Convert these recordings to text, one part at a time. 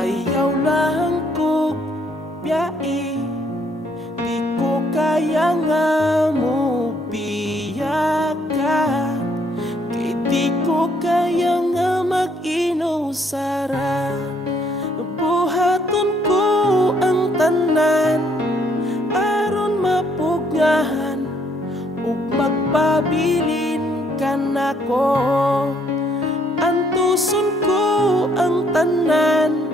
Ayaw lang ko biyai, di ko kaya nga mo piyaka, kay di ko kaya nga mag-inusara. Buhaton ko ang tanan aron mapugnahan ug magpabilin ka nako. Antuson ko ang tanan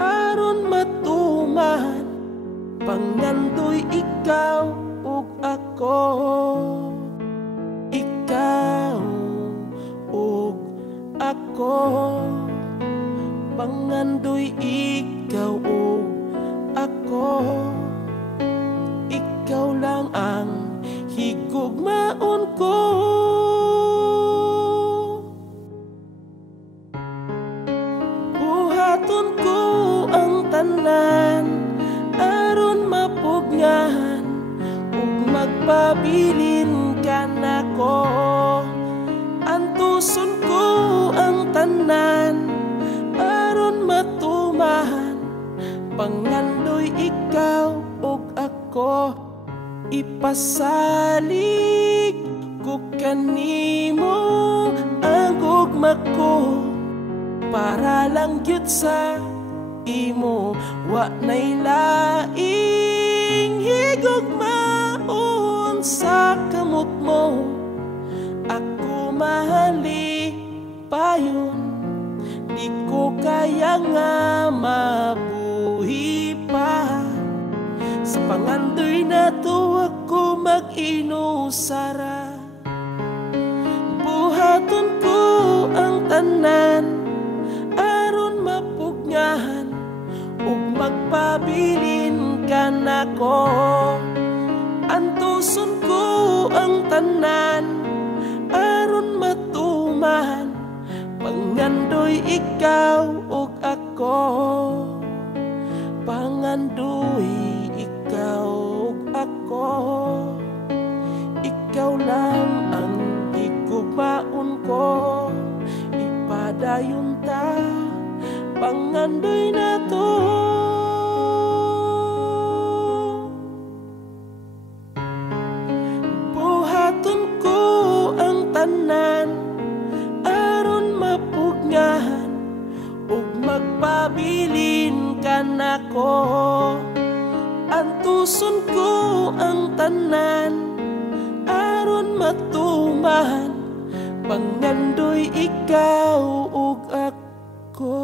aron matuman, pangandoy ikaw ug ako. Ikaw ug ako, pangandoy ikaw ug ako. Ikaw lang ang higugmaon ko. Buhaton ko ang tanan aron mapugnahan ug magpabilin ka nako. Antuson ko ang tanan aron matumahan, pangandoy ikaw ug ako. Ipasalig ko kanimo ang gugma ko, para lang gyud sa imo wa nay laing higugmaon sa kamot mo. Ako mahali payon, di ko kaya nga mabuhi pa. Sa pangandoy na to ako mag-inusara. Buhaton ko ang tanan aron mapugnahan ug magpabilin ka nako. Antuson ko ang tanan aron matuman, pangandoy ikaw ug ako. Pangandoy ikaw ug ako. Ikaw lang ang higugmaon ko. Ipadayon ta, pangandoy na to. Buhaton ko ang tanan aron mapugnahan ug magpabilin ka nako. Antuson ko ang tanan aron matuman, pangandoy ikaw ug ako.